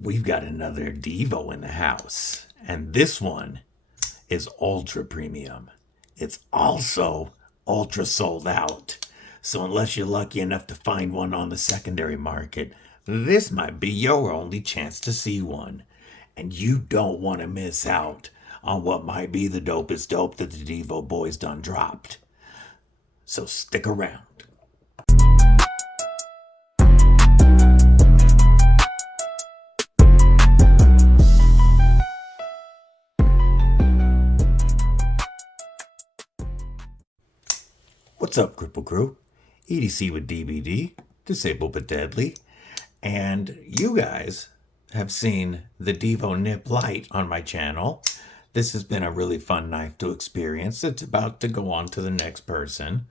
We've got another Divo in the house, and this one is ultra premium. It's also ultra sold out. So unless you're lucky enough to find one on the secondary market, this might be your only chance to see one. And you don't want to miss out on what might be the dopest dope that the Divo boys done dropped. So stick around. What's up, Cripple Crew? EDC with DBD, disabled but deadly. And you guys have seen the Divo Nip Light on my channel. This has been a really fun knife to experience. It's about to go on to the next person.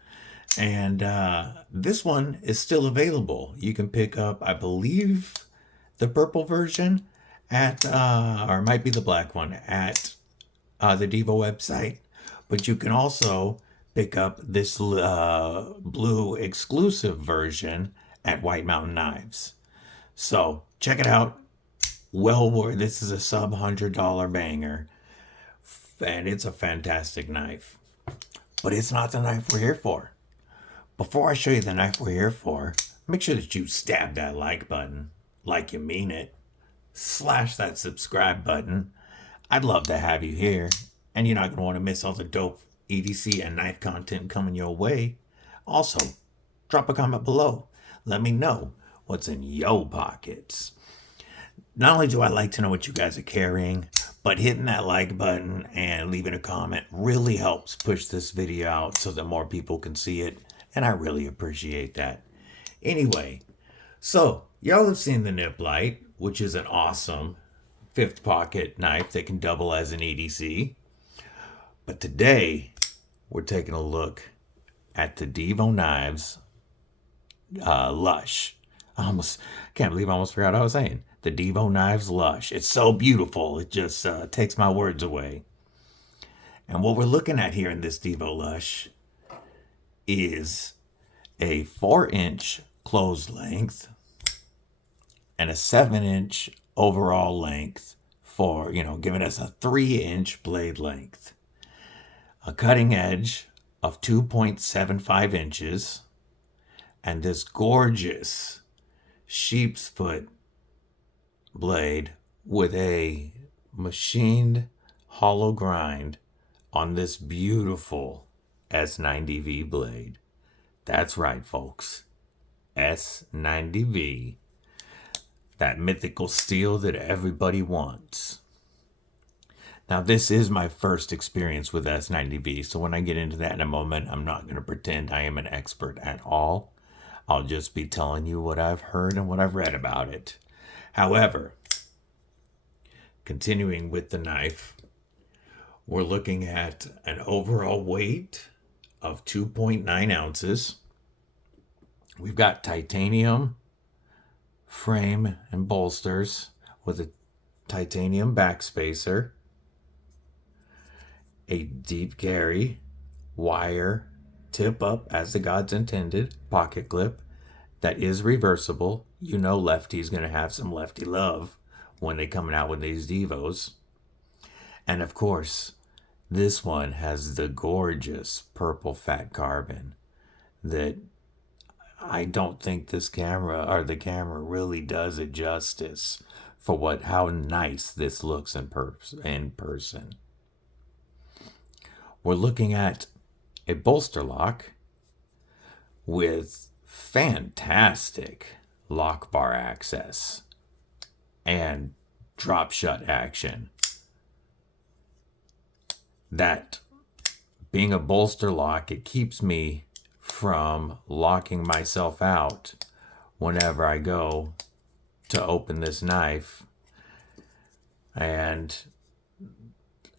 And this one is still available. You can pick up, I believe, the purple version at, or it might be the black one, at the Divo website. But you can also pick up this blue exclusive version at White Mountain Knives. So check it out. Well worth. This is a sub $100 banger, and it's a fantastic knife. But it's not the knife we're here for. Before I show you the knife we're here for, make sure that you stab that like button like you mean it. Slash that subscribe button. I'd love to have you here, and you're not going to want to miss all the dope EDC and knife content coming your way. Also, drop a comment below. Let me know what's in your pockets. Not only do I like to know what you guys are carrying, but hitting that like button and leaving a comment really helps push this video out so that more people can see it, and I really appreciate that. Anyway, so y'all have seen the Nip Light, which is an awesome 5th pocket knife that can double as an EDC. But today, we're taking a look at the Divo Knives Lush. Can't believe I almost forgot what I was saying. The Divo Knives Lush. It's so beautiful. It just takes my words away. And what we're looking at here in this Divo Lush is a 4-inch closed length and a 7-inch overall length for, giving us a 3-inch blade length. A cutting edge of 2.75 inches, and this gorgeous sheep's foot blade with a machined hollow grind on this beautiful S90V blade. That's right, folks. S90V. That mythical steel that everybody wants. Now, this is my first experience with S90V, so when I get into that in a moment, I'm not going to pretend I am an expert at all. I'll just be telling you what I've heard and what I've read about it. However, continuing with the knife, we're looking at an overall weight of 2.9 ounces. We've got titanium frame and bolsters with a titanium backspacer. A deep carry, wire, tip up as the gods intended, pocket clip that is reversible. You know lefty's going to have some lefty love when they're coming out with these Divos. And of course, this one has the gorgeous purple fat carbon that I don't think this camera or the camera really does it justice for how nice this looks in person. We're looking at a bolster lock with fantastic lock bar access and drop shut action. That being a bolster lock, it keeps me from locking myself out whenever I go to open this knife. And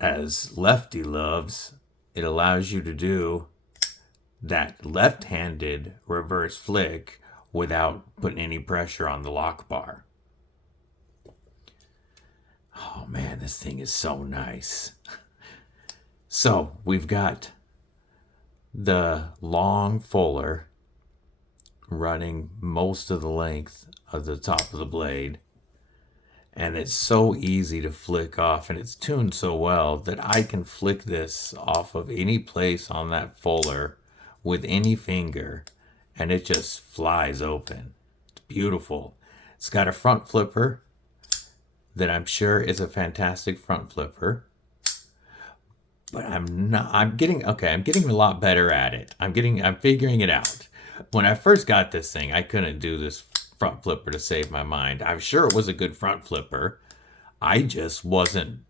as lefty loves, it allows you to do that left-handed reverse flick without putting any pressure on the lock bar. Oh man, this thing is so nice. So we've got the long fuller running most of the length of the top of the blade, And it's so easy to flick off, and it's tuned so well that I can flick this off of any place on that fuller with any finger, and it just flies open. It's beautiful. It's got a front flipper that I'm sure is a fantastic front flipper. But I'm getting a lot better at it. I'm figuring it out. When I first got this thing, I couldn't do this front flipper to save my mind. I'm sure it was a good front flipper. I just wasn't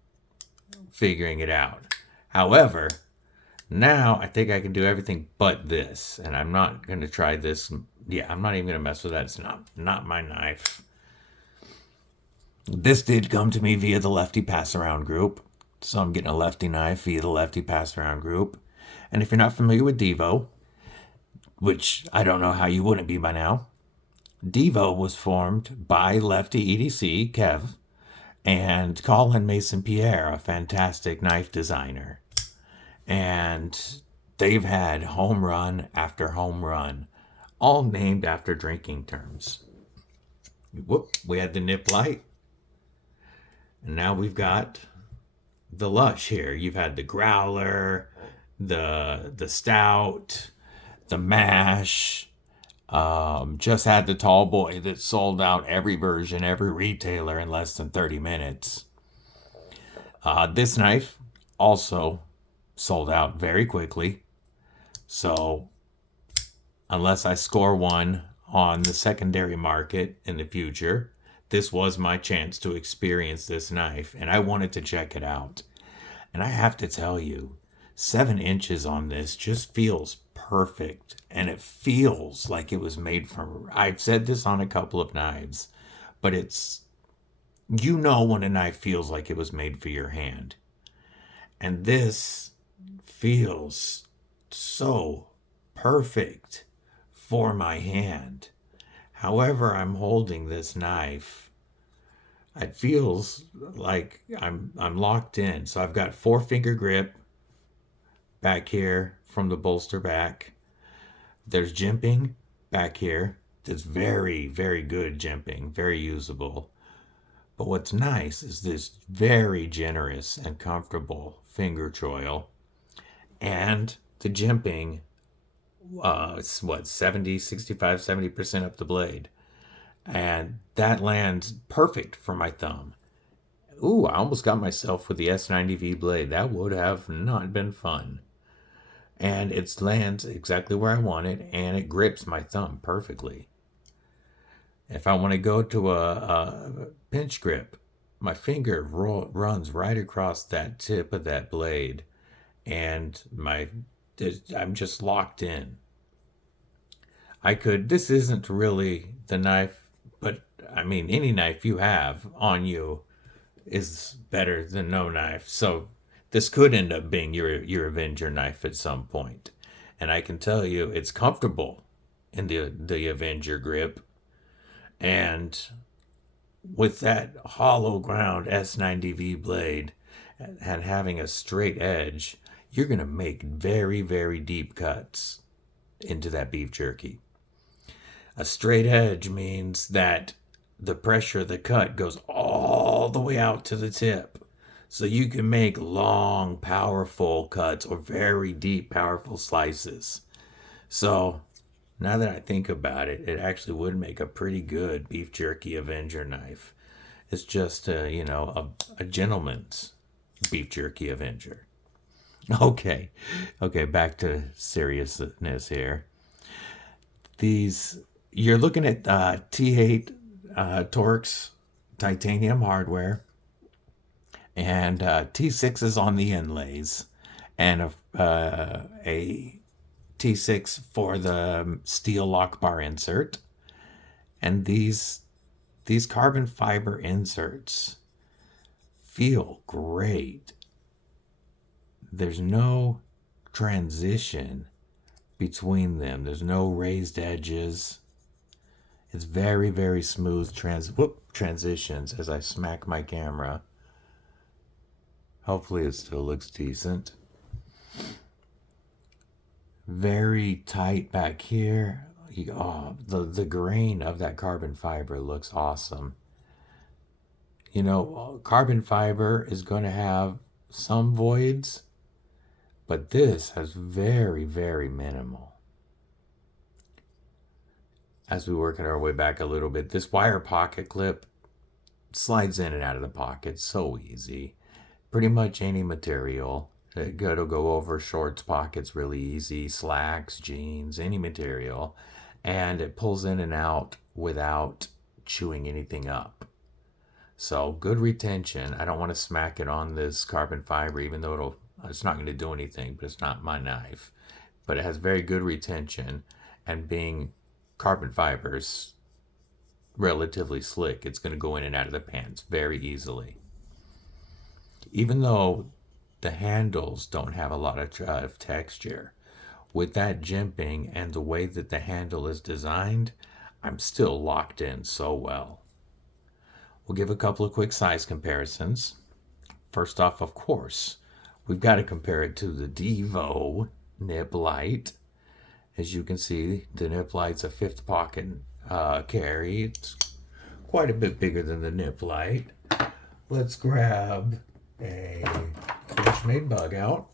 figuring it out. However, now I think I can do everything but this, and I'm not going to try this. Yeah, I'm not even going to mess with that. It's not my knife. This did come to me via the Lefty Pass Around group. So I'm getting a lefty knife via the Lefty Pass Around group. And if you're not familiar with Divo, which I don't know how you wouldn't be by now, Divo was formed by Lefty EDC, Kev, and Colin Mason Pierre, a fantastic knife designer. And they've had home run after home run, all named after drinking terms. Whoop, we had the Nip Light. And now we've got the Lush here. You've had the Growler, the Stout, the Mash. Just had the Tall Boy that sold out every version, every retailer in less than 30 minutes. This knife also sold out very quickly. So unless I score one on the secondary market in the future, this was my chance to experience this knife, and I wanted to check it out. And I have to tell you, 7 inches on this just feels perfect, and it feels like it was made from... I've said this on a couple of knives, but it's... You know when a knife feels like it was made for your hand. And this feels so perfect for my hand. However I'm holding this knife, it feels like I'm locked in. So I've got 4-finger grip back here from the bolster back. There's jimping back here. That's very, very good jimping, very usable. But what's nice is this very generous and comfortable finger choil. And the jimping, it's what, 70% up the blade. And that lands perfect for my thumb. Ooh, I almost got myself with the S90V blade. That would have not been fun. And it lands exactly where I want it, and it grips my thumb perfectly. If I want to go to a pinch grip, my finger runs right across that tip of that blade, and I'm just locked in. This isn't really the knife, but I mean, any knife you have on you is better than no knife. So this could end up being your Avenger knife at some point. And I can tell you, it's comfortable in the Avenger grip. And with that hollow ground S90V blade and having a straight edge, you're going to make very, very deep cuts into that beef jerky. A straight edge means that the pressure of the cut goes all the way out to the tip. So you can make long, powerful cuts or very deep, powerful slices. So now that I think about it, it actually would make a pretty good beef jerky Avenger knife. It's just, a gentleman's beef jerky Avenger. Okay, back to seriousness here. You're looking at T8 Torx titanium hardware, and T6s on the inlays, and a T6 for the steel lock bar insert. And these carbon fiber inserts feel great. There's no transition between them. There's no raised edges. It's very, very smooth transitions as I smack my camera. Hopefully it still looks decent. Very tight back here. The grain of that carbon fiber looks awesome. You know, carbon fiber is going to have some voids, but this has very, very minimal. As we work our way back a little bit, this wire pocket clip slides in and out of the pocket so easy. Pretty much any material. It'll go over shorts pockets really easy, slacks, jeans, any material. And it pulls in and out without chewing anything up. So good retention. I don't want to smack it on this carbon fiber, even though it's not going to do anything, but it's not my knife. But it has very good retention, and being carbon fibers relatively slick, it's going to go in and out of the pants very easily. Even though the handles don't have a lot of texture, with that jimping and the way that the handle is designed, I'm still locked in so well. We'll give a couple of quick size comparisons. First off, of course, we've got to compare it to the Divo Nip Light. As you can see, the Nip Light's a 5th pocket carry. It's quite a bit bigger than the Nip Light. Let's grab a Benchmade bug out.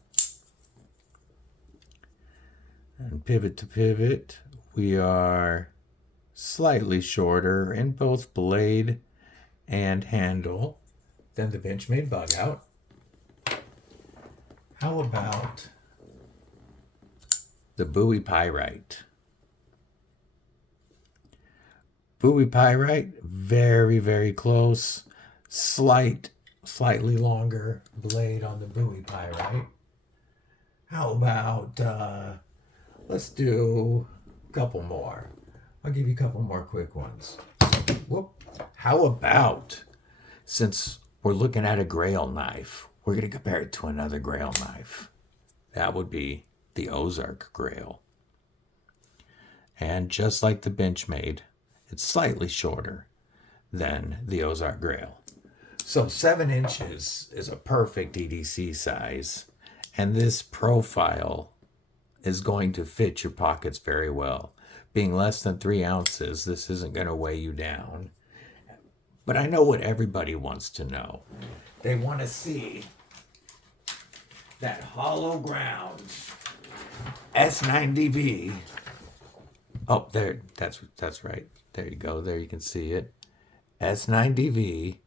And pivot to pivot, we are slightly shorter in both blade and handle than the Benchmade bug out. How about the Bowie Pyrite? Bowie Pyrite, very, very close. Slightly longer blade on the Bowie Pyrite. How about, let's do a couple more. I'll give you a couple more quick ones. Whoop. How about, since we're looking at a Grail knife, we're going to compare it to another Grail knife. That would be the Ozark Grail. And just like the Benchmade, it's slightly shorter than the Ozark Grail. So 7 inches is a perfect EDC size, and this profile is going to fit your pockets very well. Being less than 3 ounces, this isn't going to weigh you down. But I know what everybody wants to know. They want to see that hollow ground S90V. Oh, there, that's right. There you go. There you can see it. S90V.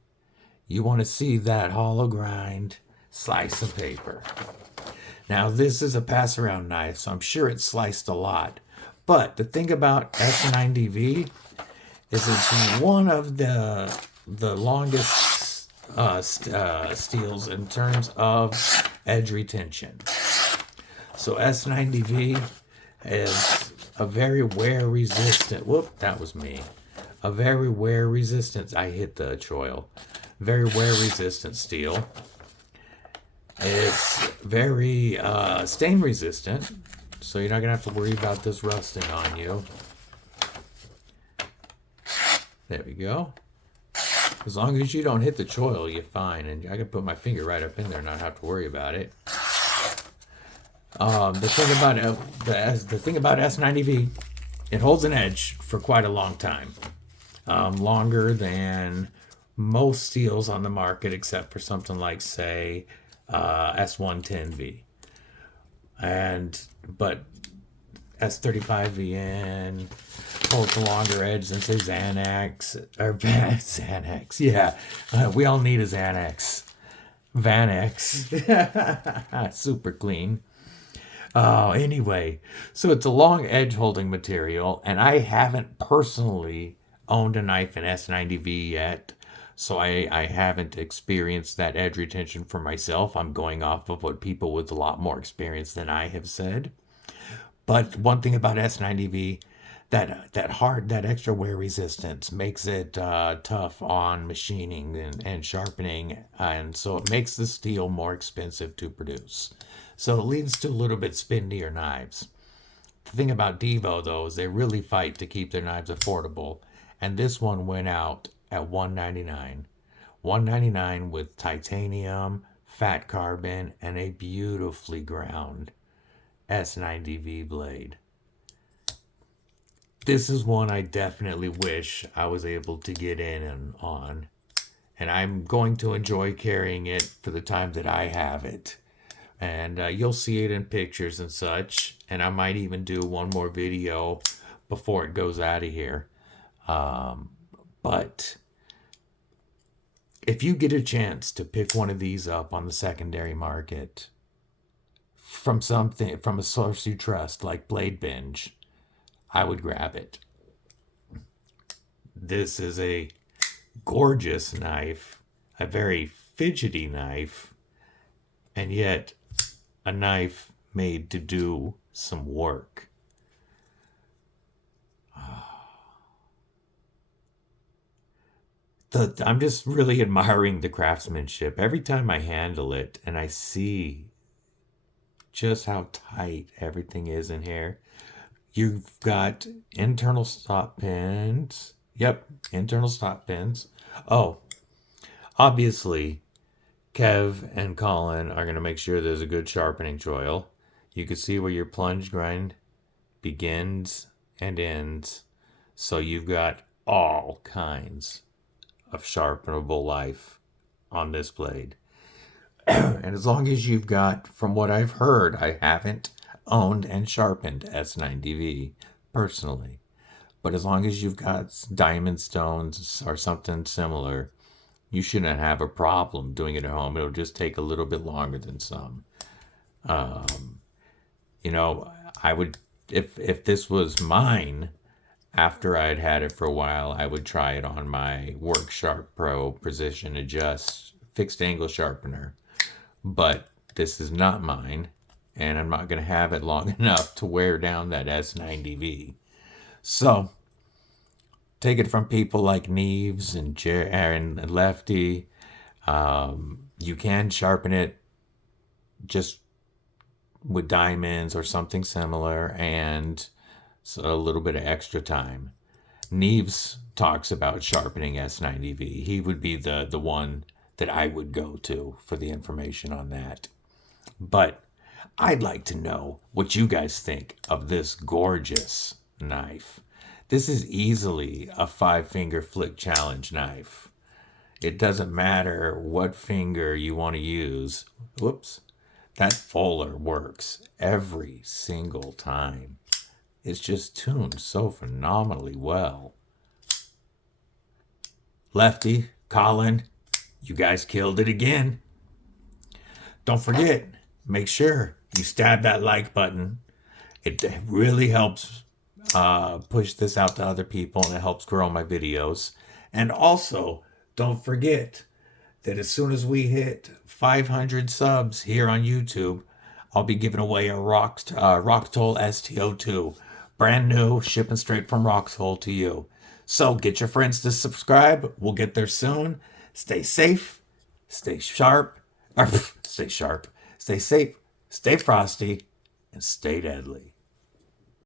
You want to see that hollow grind slice of paper. Now, this is a pass-around knife, so I'm sure it's sliced a lot. But the thing about S90V is it's one of the longest steels in terms of edge retention. So S90V is a very wear resistant. Whoop, that was me. A very wear resistant. I hit the choil. Very wear resistant steel. It's very stain resistant, so you're not going to have to worry about this rusting on you. There we go. As long as you don't hit the choil, you're fine. And I can put my finger right up in there and not have to worry about it. The thing about S90V, it holds an edge for quite a long time. Longer than most steels on the market, except for something like, say, S110V. But S35VN holds a longer edge than, say, Xanax, or Xanax, yeah. We all need a Xanax. Vanex. Super clean. Anyway, so it's a long edge holding material, and I haven't personally owned a knife in S90V yet, so I haven't experienced that edge retention for myself. I'm going off of what people with a lot more experience than I have said. But one thing about S90V, that extra wear resistance makes it tough on machining and sharpening, and so it makes the steel more expensive to produce. So it leads to a little bit spendier knives. The thing about Divo, though, is they really fight to keep their knives affordable, and this one went out at $199. $199 with titanium, fat carbon, and a beautifully ground S90V blade. This is one I definitely wish I was able to get in on and I'm going to enjoy carrying it for the time that I have it. And you'll see it in pictures and such, and I might even do one more video before it goes out of here. But if you get a chance to pick one of these up on the secondary market from a source you trust like Blade Binge, I would grab it. This is a gorgeous knife, a very fidgety knife, and yet a knife made to do some work. I'm just really admiring the craftsmanship every time I handle it, and I see just how tight everything is in here. You've got internal stop pins. Yep, internal stop pins. Oh, obviously, Kev and Colin are going to make sure there's a good sharpening choil. You can see where your plunge grind begins and ends. So you've got all kinds of sharpenable life on this blade. And as long as you've got, from what I've heard, I haven't owned and sharpened S90V personally, but as long as you've got diamond stones or something similar, you shouldn't have a problem doing it at home. It'll just take a little bit longer than some. You know, I would, if this was mine, after I'd had it for a while, I would try it on my WorkSharp Pro Precision Adjust fixed angle sharpener. But this is not mine, and I'm not going to have it long enough to wear down that S90V. So, take it from people like Neves and Lefty. You can sharpen it just with diamonds or something similar, and so a little bit of extra time. Neves talks about sharpening S90V. He would be the one that I would go to for the information on that. But I'd like to know what you guys think of this gorgeous knife. This is easily a 5-finger flick challenge knife. It doesn't matter what finger you want to use. Whoops. That fuller works every single time. It's just tuned so phenomenally well. Lefty, Colin, you guys killed it again. Don't forget, make sure you stab that like button. It really helps push this out to other people, and it helps grow my videos. And also, don't forget that as soon as we hit 500 subs here on YouTube, I'll be giving away a Rocktoll STO2. Brand new, shipping straight from Rocktoll to you. So get your friends to subscribe. We'll get there soon. Stay safe, stay sharp, stay safe, stay frosty, and stay deadly.